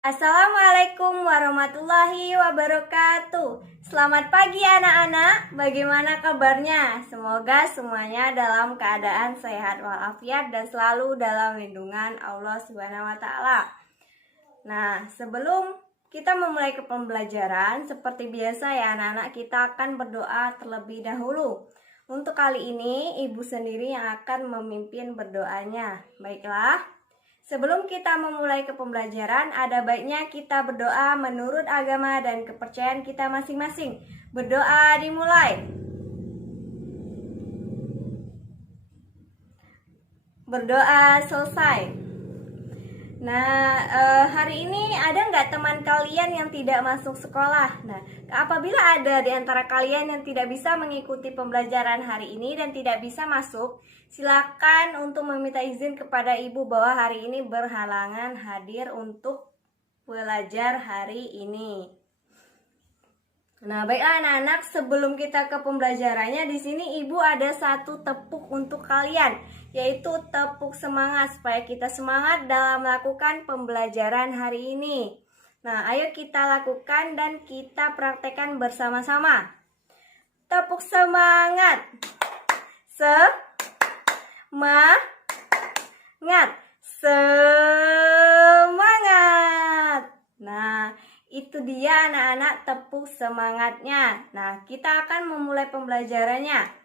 Assalamualaikum warahmatullahi wabarakatuh. Selamat pagi anak-anak, bagaimana kabarnya? Semoga semuanya dalam keadaan sehat walafiat dan selalu dalam lindungan Allah Subhanahu wa taala. Nah, sebelum kita memulai ke pembelajaran, seperti biasa ya anak-anak, kita akan berdoa terlebih dahulu. Untuk kali ini, ibu sendiri yang akan memimpin berdoanya. Baiklah. Sebelum kita memulai ke pembelajaran, ada baiknya kita berdoa menurut agama dan kepercayaan kita masing-masing. Berdoa dimulai. Berdoa selesai. Nah, hari ini ada nggak teman kalian yang tidak masuk sekolah? Nah, apabila ada di antara kalian yang tidak bisa mengikuti pembelajaran hari ini dan tidak bisa masuk, silakan untuk meminta izin kepada ibu bahwa hari ini berhalangan hadir untuk belajar hari ini. Nah, baiklah anak-anak, sebelum kita ke pembelajarannya, di sini ibu ada satu tepuk untuk kalian, yaitu tepuk semangat supaya kita semangat dalam melakukan pembelajaran hari ini. Nah, ayo kita lakukan dan kita praktekkan bersama-sama. Tepuk semangat. Semangat. Semangat. Nah, itu dia anak-anak tepuk semangatnya. Nah, kita akan memulai pembelajarannya.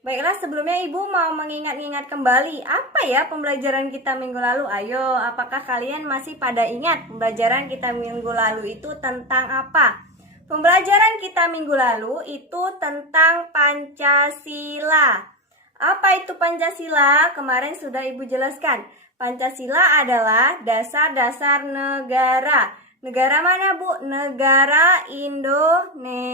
Baiklah, sebelumnya ibu mau mengingat-ingat kembali apa ya pembelajaran kita minggu lalu. Ayo, apakah kalian masih pada ingat pembelajaran kita minggu lalu itu tentang apa? Pembelajaran kita minggu lalu itu tentang Pancasila. Apa itu Pancasila? Kemarin sudah ibu jelaskan. Pancasila adalah dasar-dasar negara. Negara mana, Bu? Negara Indonesia.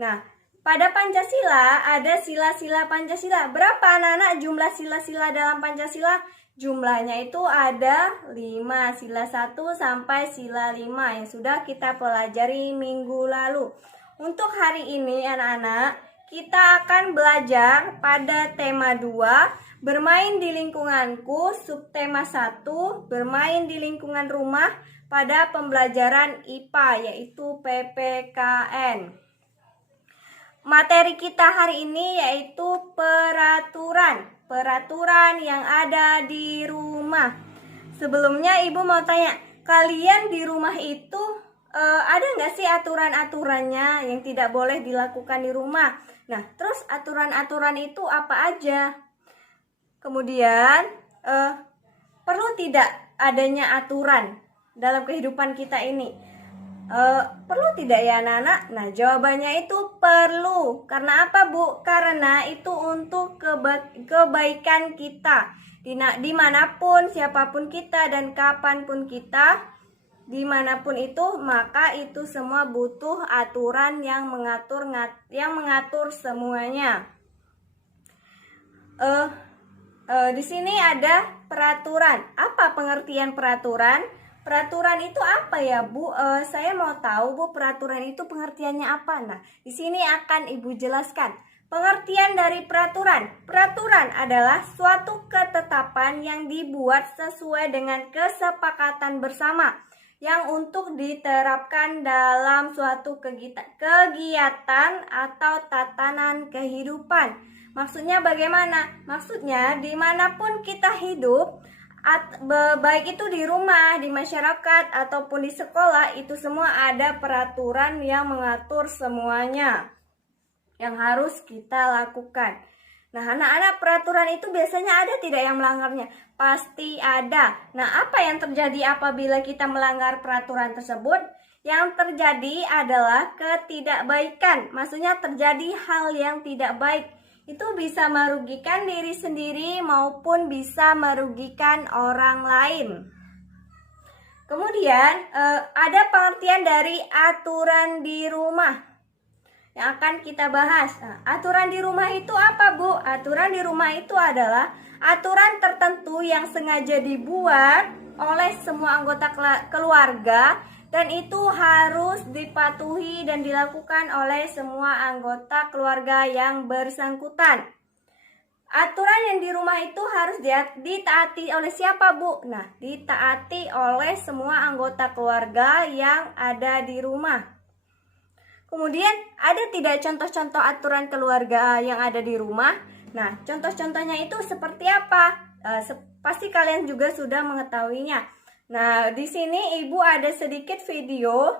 Nah, pada Pancasila ada sila-sila Pancasila. Berapa anak-anak jumlah sila-sila dalam Pancasila? Jumlahnya itu ada 5, sila 1 sampai sila 5 yang sudah kita pelajari minggu lalu. Untuk hari ini anak-anak, kita akan belajar pada tema 2, bermain di lingkunganku, subtema 1, bermain di lingkungan rumah pada pembelajaran IPA yaitu PPKN. Materi kita hari ini yaitu peraturan yang ada di rumah. Sebelumnya ibu mau tanya, kalian di rumah itu ada nggak sih aturan-aturannya yang tidak boleh dilakukan di rumah? Nah, terus aturan-aturan itu apa aja? Kemudian perlu tidak adanya aturan dalam kehidupan kita ini? Perlu tidak ya anak-anak? Nah, jawabannya itu perlu. Karena apa, Bu? Karena itu untuk kebaikan kita. Dimanapun, siapapun kita dan kapanpun kita, dimanapun itu, maka itu semua butuh aturan yang mengatur semuanya. Di sini ada peraturan. Apa pengertian peraturan? Peraturan itu apa ya, Bu? Saya mau tahu, Bu, peraturan itu pengertiannya apa? Nah, di sini akan Ibu jelaskan. Pengertian dari peraturan. Peraturan adalah suatu ketetapan yang dibuat sesuai dengan kesepakatan bersama yang untuk diterapkan dalam suatu kegiatan atau tatanan kehidupan. Maksudnya bagaimana? Maksudnya dimanapun kita hidup, baik itu di rumah, di masyarakat, ataupun di sekolah, itu semua ada peraturan yang mengatur semuanya yang harus kita lakukan. Nah, anak-anak, peraturan itu biasanya ada tidak yang melanggarnya? Pasti ada. Nah, apa yang terjadi apabila kita melanggar peraturan tersebut? Yang terjadi adalah ketidakbaikan. Maksudnya terjadi hal yang tidak baik. Itu bisa merugikan diri sendiri maupun bisa merugikan orang lain. Kemudian ada pengertian dari aturan di rumah yang akan kita bahas. Nah, aturan di rumah itu apa, Bu? Aturan di rumah itu adalah aturan tertentu yang sengaja dibuat oleh semua anggota keluarga dan itu harus dipatuhi dan dilakukan oleh semua anggota keluarga yang bersangkutan. aturan yang di rumah itu harus ditaati oleh siapa, Bu? Nah, ditaati oleh semua anggota keluarga yang ada di rumah. Kemudian, ada tidak contoh-contoh aturan keluarga yang ada di rumah? Nah, contoh-contohnya itu seperti apa? Pasti kalian juga sudah mengetahuinya. Nah, di sini Ibu ada sedikit video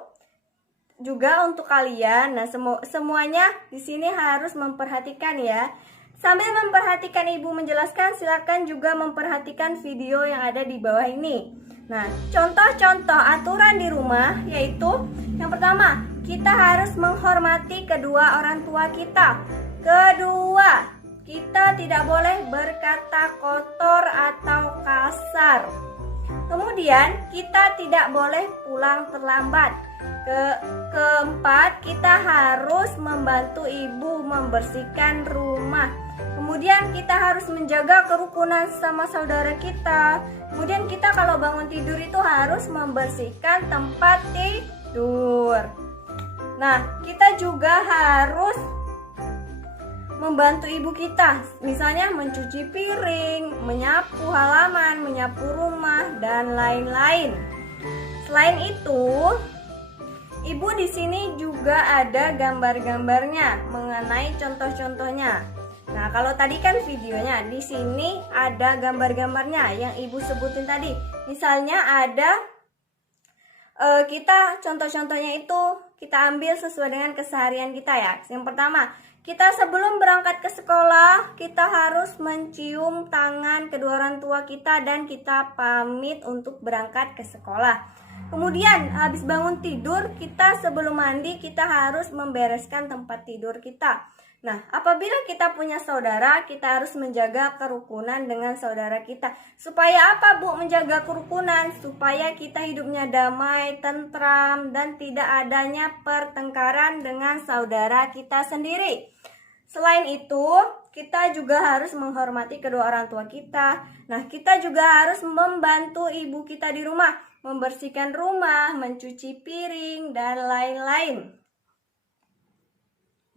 juga untuk kalian. Nah, semuanya di sini harus memperhatikan ya. Sambil memperhatikan Ibu menjelaskan, silakan juga memperhatikan video yang ada di bawah ini. Nah, contoh-contoh aturan di rumah yaitu yang pertama, kita harus menghormati kedua orang tua kita. Kedua, kita tidak boleh berkata kotor atau kasar. Kemudian, kita tidak boleh pulang terlambat. Keempat, kita harus membantu ibu membersihkan rumah. Kemudian kita harus menjaga kerukunan sama saudara kita. Kemudian kita kalau bangun tidur itu harus membersihkan tempat tidur. Nah, kita juga harus membantu ibu kita, misalnya mencuci piring, menyapu halaman, menyapu rumah, dan lain-lain. Selain itu, Ibu di sini juga ada gambar-gambarnya mengenai contoh-contohnya. Nah, kalau tadi kan videonya, di sini ada gambar-gambarnya yang Ibu sebutin tadi. Misalnya ada kita contoh-contohnya itu kita ambil sesuai dengan keseharian kita ya. Yang pertama, kita sebelum berangkat ke sekolah, kita harus mencium tangan kedua orang tua kita dan kita pamit untuk berangkat ke sekolah. Kemudian habis bangun tidur, kita sebelum mandi kita harus membereskan tempat tidur kita. Nah, apabila kita punya saudara, kita harus menjaga kerukunan dengan saudara kita. Supaya apa, Bu, menjaga kerukunan? Supaya kita hidupnya damai, tentram, dan tidak adanya pertengkaran dengan saudara kita sendiri. Selain itu, kita juga harus menghormati kedua orang tua kita. Nah, kita juga harus membantu ibu kita di rumah, membersihkan rumah, mencuci piring, dan lain-lain.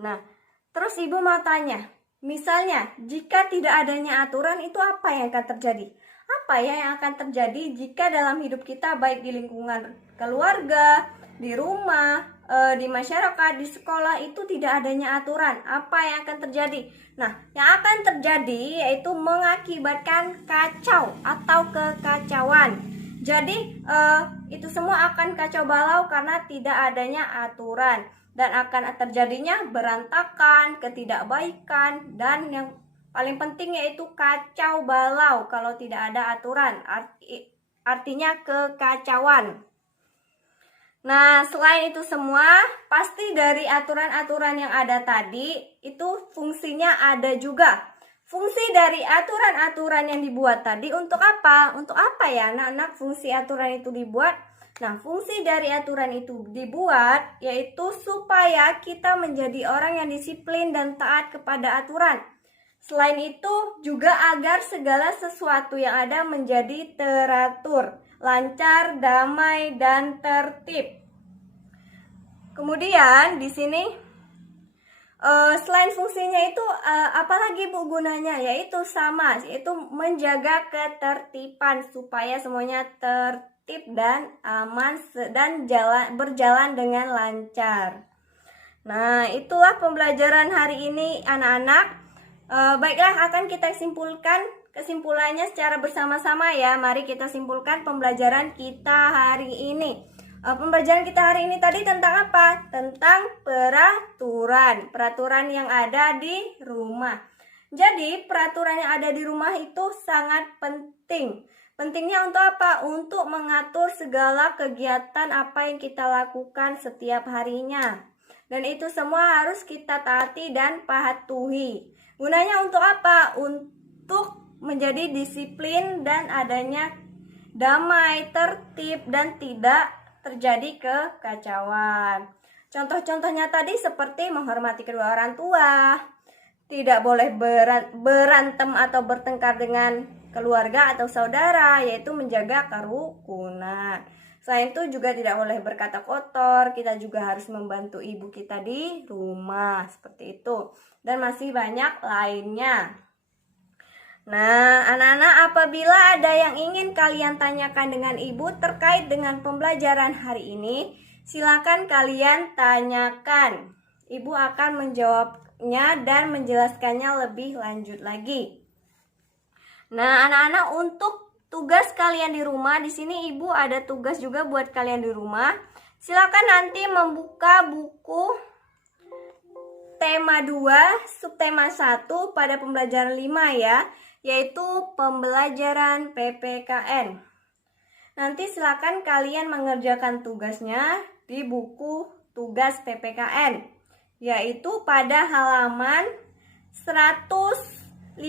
Nah, terus ibu mau tanya, misalnya jika tidak adanya aturan itu apa yang akan terjadi? Apa ya yang akan terjadi jika dalam hidup kita baik di lingkungan keluarga, di rumah, di masyarakat, di sekolah itu tidak adanya aturan? Apa yang akan terjadi? Nah, yang akan terjadi yaitu mengakibatkan kacau atau kekacauan. Jadi itu semua akan kacau balau karena tidak adanya aturan. Dan akan terjadinya berantakan, ketidakbaikan, dan yang paling penting yaitu kacau balau kalau tidak ada aturan. Artinya kekacauan. Nah, selain itu semua, pasti dari aturan-aturan yang ada tadi, itu fungsinya ada juga. Fungsi dari aturan-aturan yang dibuat tadi untuk apa? Untuk apa ya anak-anak fungsi aturan itu dibuat? Nah, fungsi dari aturan itu dibuat yaitu supaya kita menjadi orang yang disiplin dan taat kepada aturan. Selain itu juga agar segala sesuatu yang ada menjadi teratur, lancar, damai, dan tertib. Kemudian di sini selain fungsinya itu apalagi Bu gunanya? Yaitu sama, yaitu menjaga ketertiban supaya semuanya tertib dan aman dan berjalan dengan lancar. Nah, itulah pembelajaran hari ini anak-anak. Baiklah, akan kita simpulkan kesimpulannya secara bersama-sama ya. Mari kita simpulkan pembelajaran kita hari ini. Pembelajaran kita hari ini tadi tentang apa? Tentang peraturan yang ada di rumah. Jadi peraturan yang ada di rumah itu sangat penting. Pentingnya untuk apa? Untuk mengatur segala kegiatan apa yang kita lakukan setiap harinya. Dan itu semua harus kita taati dan patuhi. Gunanya untuk apa? Untuk menjadi disiplin dan adanya damai, tertib, dan tidak terjadi kekacauan. Contoh-contohnya tadi seperti menghormati kedua orang tua, tidak boleh berantem atau bertengkar dengan keluarga atau saudara, yaitu menjaga kerukunan. Selain itu juga tidak boleh berkata kotor, kita juga harus membantu ibu kita di rumah, seperti itu. Dan masih banyak lainnya. Nah, anak-anak, apabila ada yang ingin kalian tanyakan dengan ibu terkait dengan pembelajaran hari ini, silakan kalian tanyakan. Ibu akan menjawabnya dan menjelaskannya lebih lanjut lagi. Nah, anak-anak, untuk tugas kalian di rumah, di sini ibu ada tugas juga buat kalian di rumah. Silakan nanti membuka buku tema 2, subtema 1 pada pembelajaran 5 ya, yaitu pembelajaran PPKN. Nanti silakan kalian mengerjakan tugasnya di buku tugas PPKN, yaitu pada halaman 115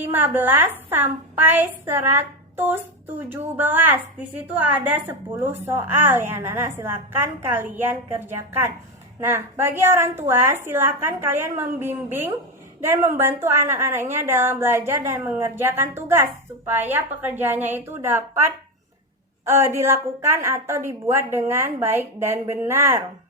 sampai 117. Di situ ada 10 soal ya anak-anak, silakan kalian kerjakan. Nah, bagi orang tua silakan kalian membimbing dan membantu anak-anaknya dalam belajar dan mengerjakan tugas supaya pekerjaannya itu dapat dilakukan atau dibuat dengan baik dan benar.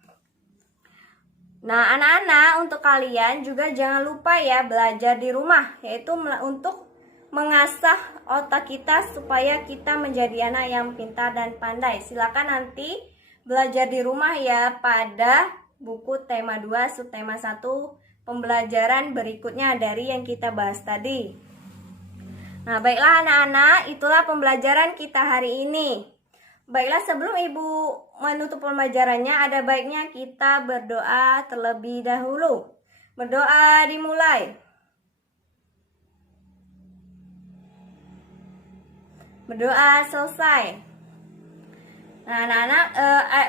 Nah, anak-anak, untuk kalian juga jangan lupa ya belajar di rumah, yaitu untuk mengasah otak kita supaya kita menjadi anak yang pintar dan pandai. Silakan nanti belajar di rumah ya pada buku tema 2, subtema 1 pembelajaran berikutnya dari yang kita bahas tadi. Nah, baiklah anak-anak, itulah pembelajaran kita hari ini. Baiklah, sebelum ibu menutup pembelajarannya, ada baiknya kita berdoa terlebih dahulu. Berdoa dimulai. Berdoa selesai. Nah, anak-anak,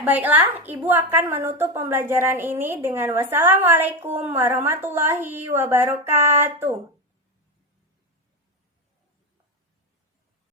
baiklah, ibu akan menutup pembelajaran ini dengan wassalamualaikum warahmatullahi wabarakatuh.